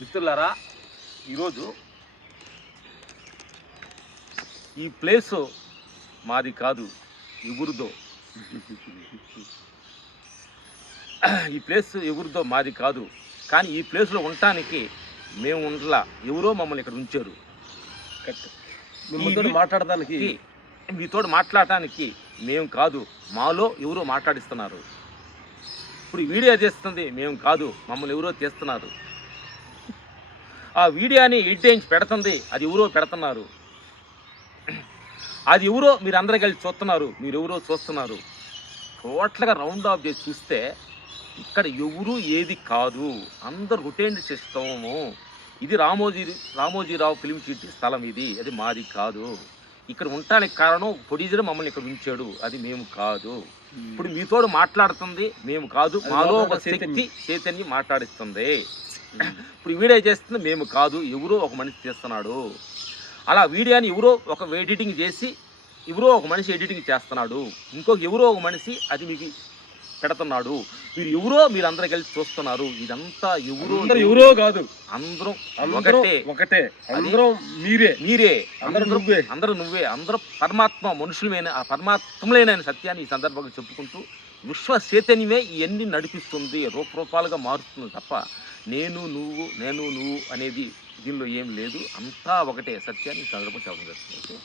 మిత్రులారా? ఈరోజు ఈ ప్లేస్ మాది కాదు ఎవరిదో ఈ ప్లేస్ ఎవరిదో మాది కాదు. కానీ ఈ ప్లేస్లో ఉండటానికి మేము ఉండలా. ఎవరో మమ్మల్ని ఇక్కడ ఉంచారు. మిమ్మల్ని మాట్లాడడానికి మీతో మాట్లాడటానికి మేము కాదు. మాలో ఎవరో మాట్లాడిస్తున్నారు. ఇప్పుడు వీడియో తీస్తుంది మేము కాదు మమ్మల్ని ఎవరో తీస్తున్నారు ఆ వీడియోని ఎడిటించి పెడుతుంది అది ఎవరో పెడుతున్నారు. అది ఎవరో మీరు అందరూ కలిసి చూస్తున్నారు మీరు ఎవరో చూస్తున్నారు. టోటల్గా రౌండ్ ఆఫ్ చేసి చూస్తే ఇక్కడ ఎవరు ఏది కాదు అందరు రొటేన్ సిస్టము ఇది రామోజీ రామోజీరావు ఫిలిం సిటీ స్థలం ఇది అది మాది కాదు. ఇక్కడ ఉండటానికి కారణం ప్రొడ్యూసర్ మమ్మల్ని ఇక్కడ ఉంచాడు. అది మేము కాదు. ఇప్పుడు మీతోడు మాట్లాడుతుంది మేము కాదు. మాలో ఒక శక్తి చైతన్యం. మాట్లాడిస్తుంది. ఇప్పుడు వీడియో చేస్తుంది మేము కాదు. ఎవరో ఒక మనిషి చేస్తున్నాడు. అలా వీడియోని ఎవరో ఒక ఎడిటింగ్ చేసి ఎవరో ఒక మనిషి ఎడిటింగ్ చేస్తున్నాడు. ఇంకొక ఎవరో ఒక మనిషి అది మీకు పెడుతున్నాడు మీరు ఎవరో మీరు అందరూ కలిసి చూస్తున్నారు. ఇదంతా ఎవరో ఎవరో కాదు. అందరం ఒకటే. ఒకటే. అందరం మీరే. మీరే. అందరూ నువ్వే. అందరూ నువ్వే. అందరూ పరమాత్మ మనుషులమైన ఆ పరమాత్మలైన సత్యాన్ని ఈ సందర్భంగా చెప్పుకుంటూ విశ్వ చైతన్యమే ఇవన్నీ నడిపిస్తుంది రూపరూపాలుగా మారుస్తుంది తప్ప నేను నువ్వు నేను నువ్వు అనేది దీనిలో ఏం లేదు. అంతా ఒకటే. సత్యాన్ని ఈ సందర్భంగా చెప్పడం జరుగుతుంది.